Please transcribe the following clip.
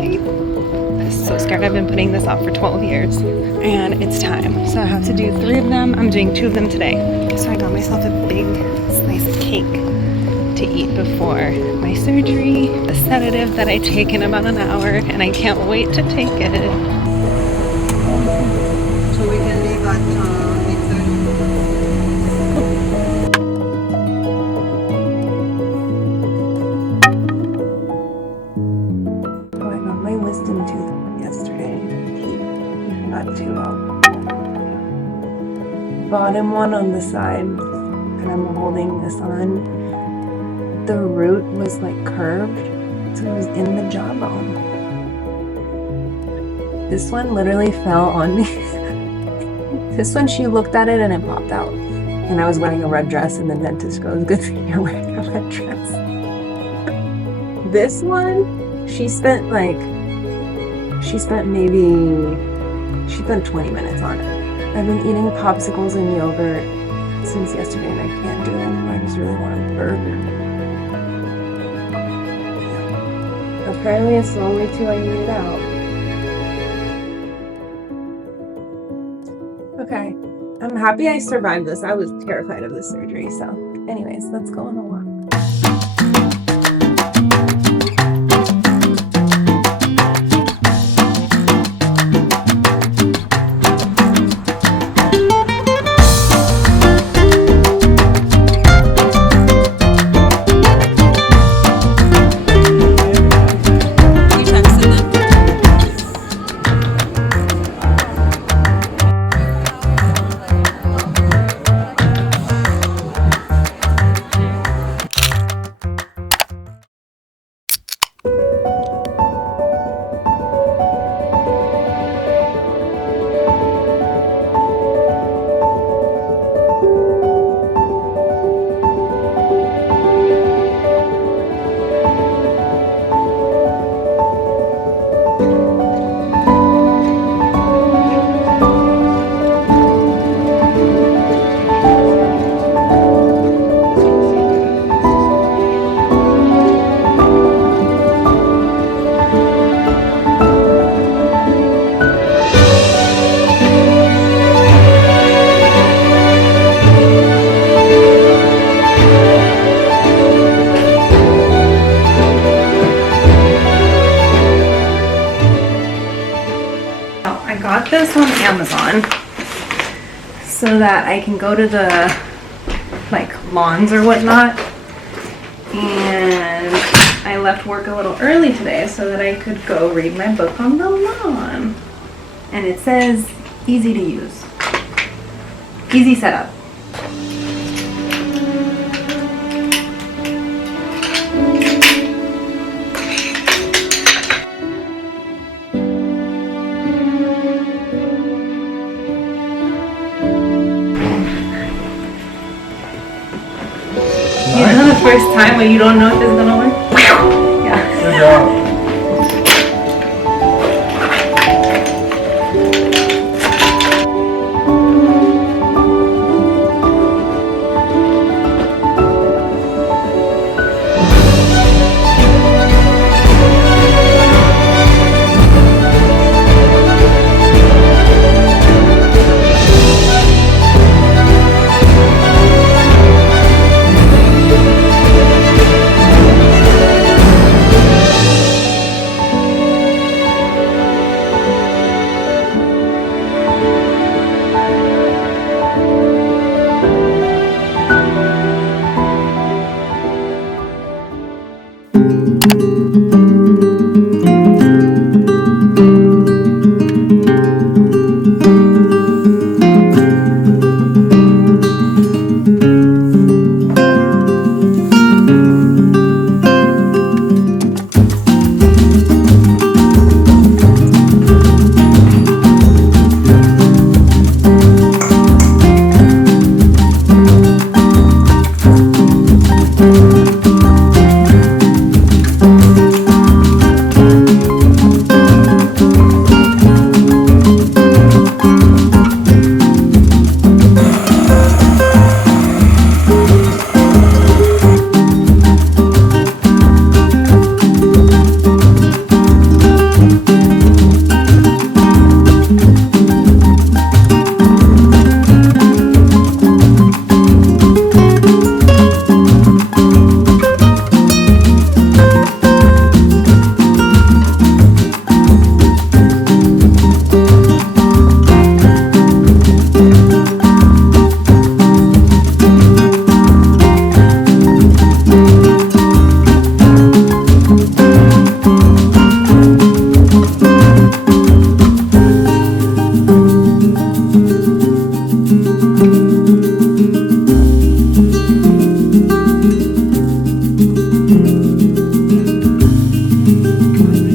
I'm so scared. I've been putting this off for 12 years and it's time. So I have to do 3 of them. I'm doing 2 of them today. So I got myself a big slice of cake to eat before my surgery, a sedative that I take in about an hour, and I can't wait to take it. So we can leave at 8:30. Oh, I got my wisdom tooth yesterday. Teeth. Got 2 out. Bottom one on the side that I'm holding this on. The root was like curved, so it was in the jawbone. This one literally fell on me. This one, she looked at it and it popped out. And I was wearing a red dress and the dentist goes, good thing you're wearing a red dress. This one, she spent 20 minutes on it. I've been eating popsicles and yogurt since yesterday and I can't do it anymore. I just really want a burger. Apparently it's the only 2 I needed out. Okay, I'm happy I survived this. I was terrified of the surgery, so anyways, let's go on a walk. I got this on Amazon so that I can go to the lawns or whatnot, and I left work a little early today so that I could go read my book on the lawn. And it says easy to use, easy setup. You know the first time when you don't know if it's gonna work? Yeah. Good job. Bye.